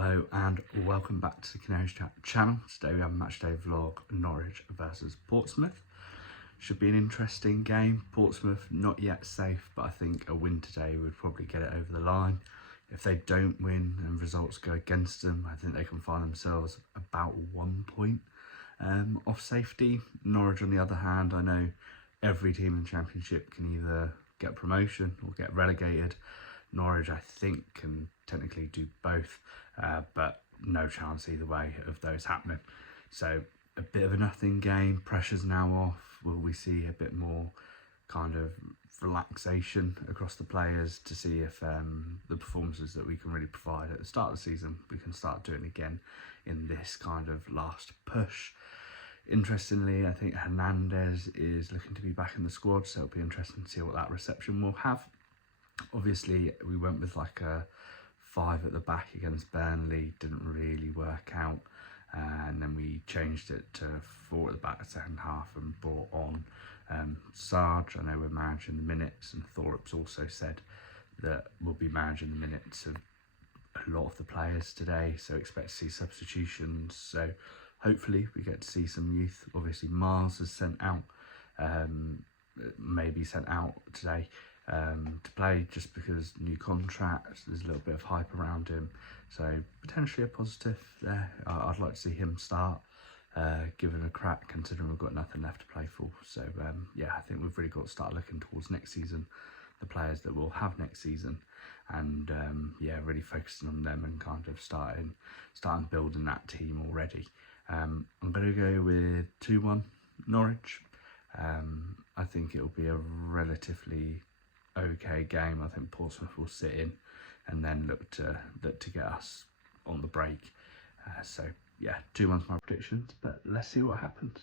Hello and welcome back to the Canaries Chat channel. Today we have a match day vlog, Norwich versus Portsmouth. Should be an interesting game. Portsmouth not yet safe, but I think a win today would probably get it over the line. If they don't win and results go against them, I think they can find themselves about 1 point off safety. Norwich on the other hand, I know every team in the Championship can either get promotion or get relegated. Norwich, I think, can technically do both, but no chance either way of those happening. So a bit of a nothing game. Pressure's now off. Will we see a bit more kind of relaxation across the players to see if the performances that we can really provide at the start of the season, we can start doing again in this kind of last push. Interestingly, I think Hernandez is looking to be back in the squad, so it'll be interesting to see what that reception will have. Obviously, we went with like a 5 at the back against Burnley, didn't really work out, and then we changed it to 4 at the back second half and brought on Sarge. I know we're managing the minutes, and Thorpe's also said that we'll be managing the minutes of a lot of the players today, so expect to see substitutions. So hopefully we get to see some youth. Obviously Mars is sent out, maybe sent out today to play just because new contract, there's a little bit of hype around him, so potentially a positive there. I'd like to see him start, give it a crack considering we've got nothing left to play for. So yeah, I think we've really got to start looking towards next season, the players that we'll have next season, and yeah, really focusing on them and kind of starting building that team already. I'm going to go with 2-1 Norwich. I think it'll be a relatively okay game. I think Portsmouth will sit in and then look to get us on the break. So yeah, 2-1's my predictions, but let's see what happens.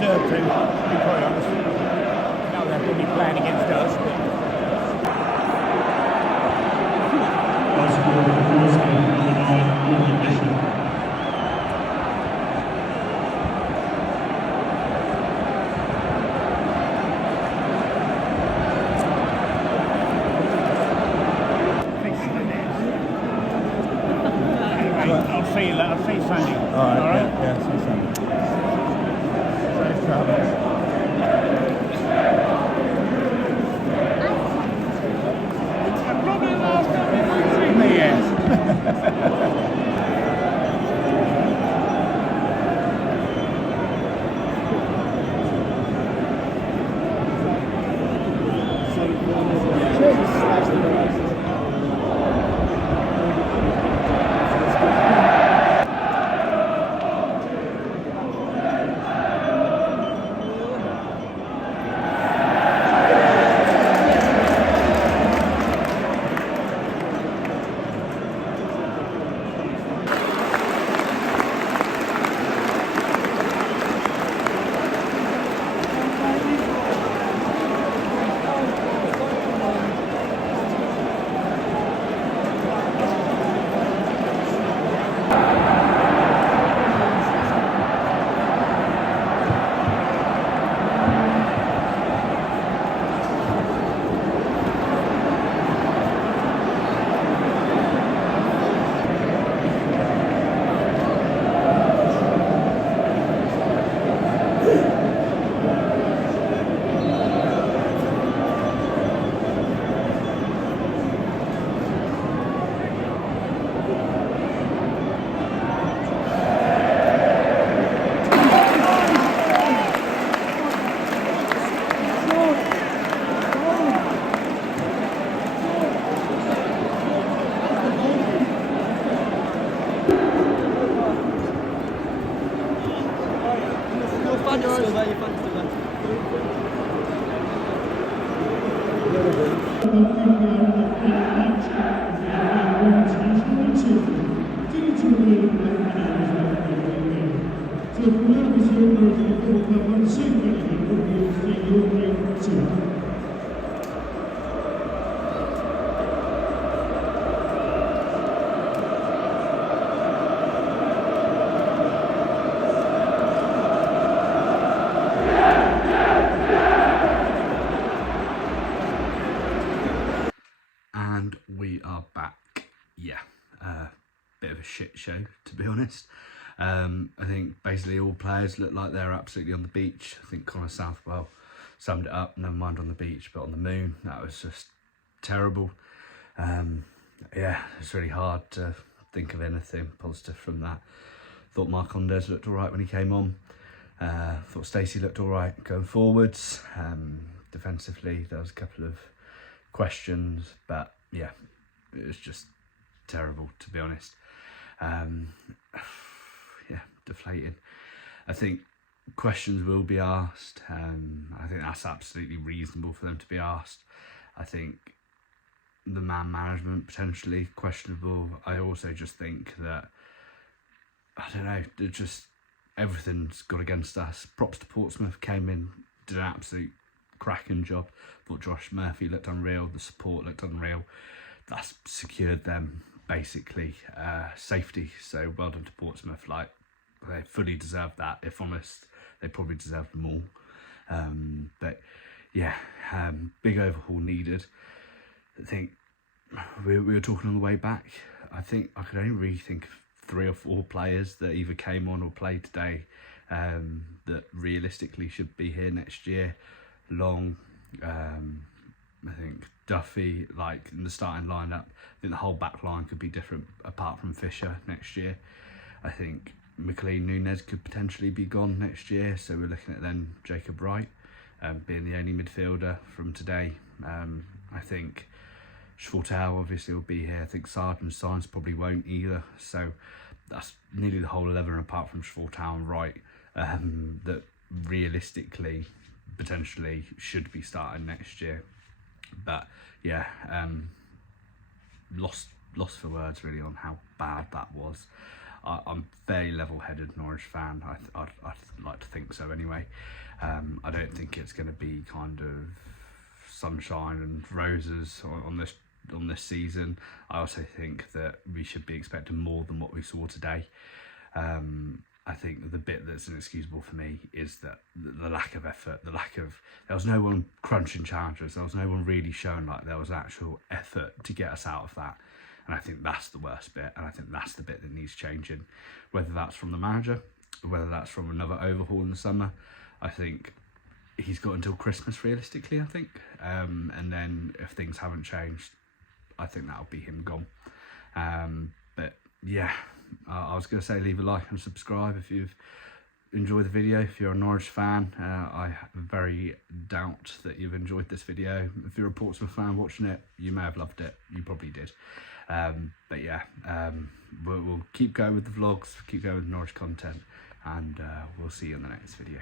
deserved to be quite honest. No, they're going to be playing against us. I'll see you later. I'll see you Sunday. All right. Yeah, see you Sunday. Safe travels. Probably the last time you might see me, yes. And we are back. Yeah, bit of a shit show, to be honest. I think basically all players look like they're absolutely on the beach. I think Connor Southwell summed it up, never mind on the beach, but on the moon. That was just terrible. Yeah, it's really hard to think of anything positive from that. Thought Marcondes looked all right when he came on. Thought Stacey looked all right going forwards. Defensively, there was a couple of questions, but yeah, it was just terrible, to be honest. Yeah, deflating. I think questions will be asked. I think that's absolutely reasonable for them to be asked. I think the man management potentially questionable. I also just think that, I don't know, just everything's got against us. Props to Portsmouth, came in, did an absolute cracking job. Thought Josh Murphy looked unreal, the support looked unreal. That's secured them basically safety, so well done to Portsmouth. Like, they fully deserve that. If honest, they probably deserved more. But yeah, big overhaul needed. I think we were talking on the way back. I think I could only really think of 3 or 4 players that either came on or played today that realistically should be here next year. Long, I think Duffy, like in the starting lineup. I think the whole back line could be different apart from Fisher next year. I think McLean Nunes could potentially be gone next year, so we're looking at then Jacob Wright being the only midfielder from today. I think Schwartau obviously will be here. I think Sargent Science probably won't either, so that's nearly the whole 11 apart from Schwartau and Wright that realistically potentially should be starting next year. But yeah, lost for words really on how bad that was. I'm fairly level-headed Norwich fan. I'd like to think so anyway. I don't think it's going to be kind of sunshine and roses on this season. I also think that we should be expecting more than what we saw today. I think the bit that's inexcusable for me is that the lack of effort, there was no one crunching challenges, there was no one really showing like there was actual effort to get us out of that. And I think that's the worst bit, and I think that's the bit that needs changing, whether that's from the manager, whether that's from another overhaul in the summer. I think he's got until Christmas realistically, I think, and then if things haven't changed, I think that'll be him gone. But yeah, I was going to say leave a like and subscribe if you've enjoyed the video. If you're a Norwich fan, I very doubt that you've enjoyed this video. If you're a Portsmouth fan watching it, you may have loved it. You probably did. But yeah, we'll keep going with the vlogs, keep going with Norwich content, and we'll see you in the next video.